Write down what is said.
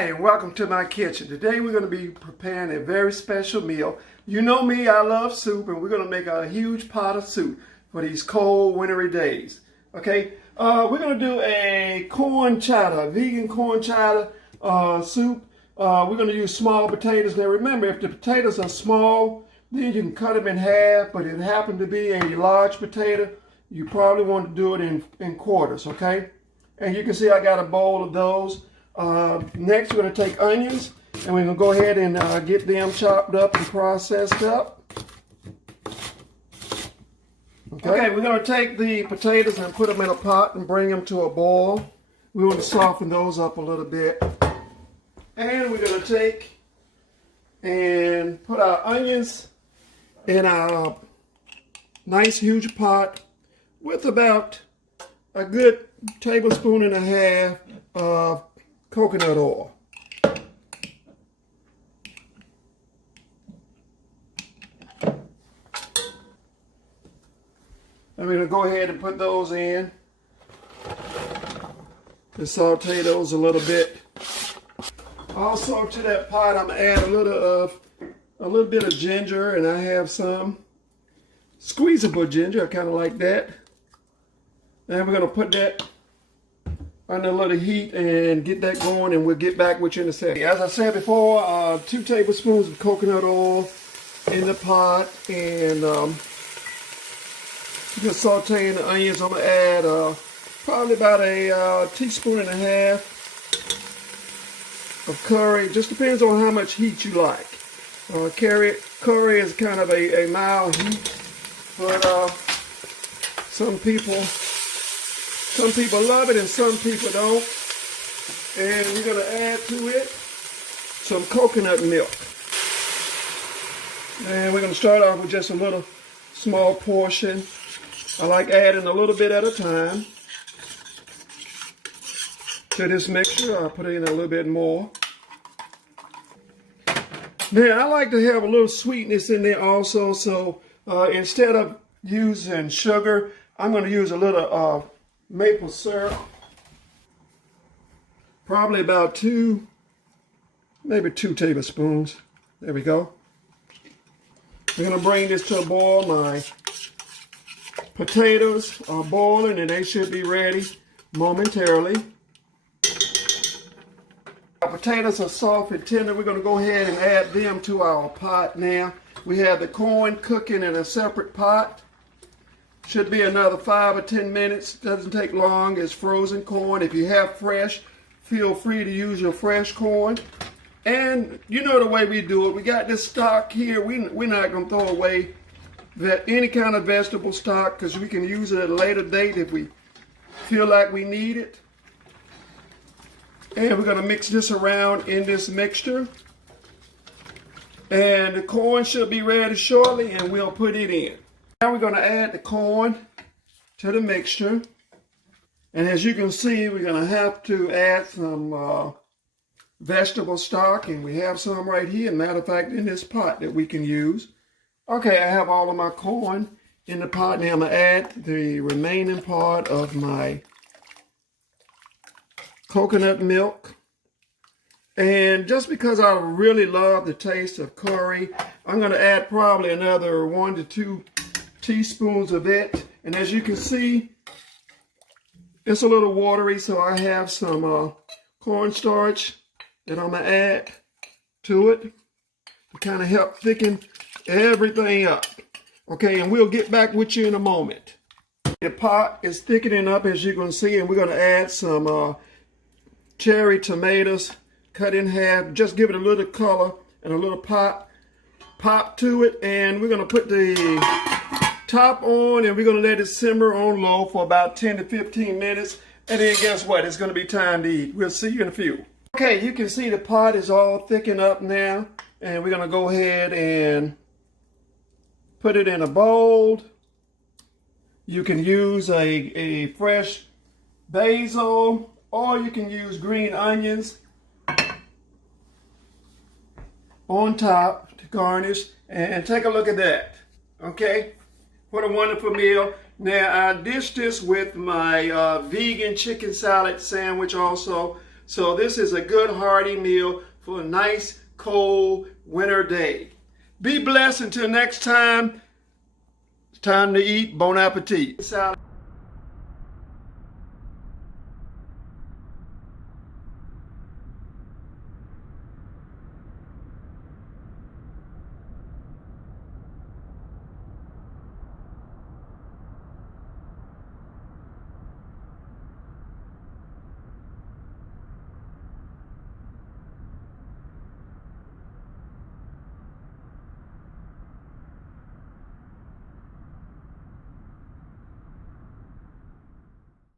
Hi, and welcome to my kitchen. Today we're going to be preparing a very special meal. You know me, I love soup, and we're going to make a huge pot of soup for these cold, wintry days. Okay, we're going to do a corn chowder, a vegan corn chowder soup. We're going to use small potatoes. Now remember, if the potatoes are small, then you can cut them in half, but if it happened to be a large potato, you probably want to do it in quarters, okay? And you can see I got a bowl of those. Next, we're going to take onions, and we're going to go ahead and get them chopped up and processed up. Okay, we're going to take the potatoes and put them in a pot and bring them to a boil. We want to soften those up a little bit. And we're going to take and put our onions in our nice huge pot with about a good tablespoon and a half of coconut oil. I'm going to go ahead and put those in and saute those a little bit. Also to that pot, I'm going to add a little bit of ginger, and I have some squeezable ginger. I kind of like that. And we're going to put that under a little heat and get that going, and we'll get back with you in a second. As I said before, 2 tablespoons of coconut oil in the pot, and just sauteing the onions. I'm going to add probably about a teaspoon and a half of curry. Just depends on how much heat you like. Curry is kind of a mild heat, but some people love it and some people don't. And we're going to add to it some coconut milk. And we're going to start off with just a little small portion. I like adding a little bit at a time to this mixture. I'll put in a little bit more. Now, I like to have a little sweetness in there also, so instead of using sugar, I'm going to use a little maple syrup, probably about maybe 2 tablespoons. There we go. We're going to bring this to a boil. My potatoes are boiling, and they should be ready momentarily. Our potatoes are soft and tender. We're going to go ahead and add them to our pot now. We have the corn cooking in a separate pot. Should be another 5 or 10 minutes. Doesn't take long. It's frozen corn. If you have fresh, feel free to use your fresh corn. And you know the way we do it. We got this stock here. We're not going to throw away any kind of vegetable stock, because we can use it at a later date if we feel like we need it. And we're going to mix this around in this mixture. And the corn should be ready shortly, and we'll put it in. Now we're going to add the corn to the mixture. And as you can see, we're going to have to add some vegetable stock, and we have some right here. Matter of fact, in this pot that we can use. Okay, I have all of my corn in the pot. Now I'm going to add the remaining part of my coconut milk. And just because I really love the taste of curry, I'm going to add probably another 1 to 2 teaspoons of it. And as you can see, it's a little watery, so I have some cornstarch that I'm going to add to it to kind of help thicken everything up. Okay, and we'll get back with you in a moment. The pot is thickening up, as you can see, and we're going to add some cherry tomatoes cut in half. Just give it a little color and a little pop to it. And we're going to put the top on, and we're going to let it simmer on low for about 10 to 15 minutes. And then guess what? It's going to be time to eat. We'll see you in a few. Okay, you can see the pot is all thickened up now. And we're going to go ahead and put it in a bowl. You can use a fresh basil, or you can use green onions on top to garnish. And take a look at that. Okay, what a wonderful meal. Now I dished this with my vegan chicken salad sandwich also. So this is a good hearty meal for a nice cold winter day. Be blessed until next time. It's time to eat. Bon appetit.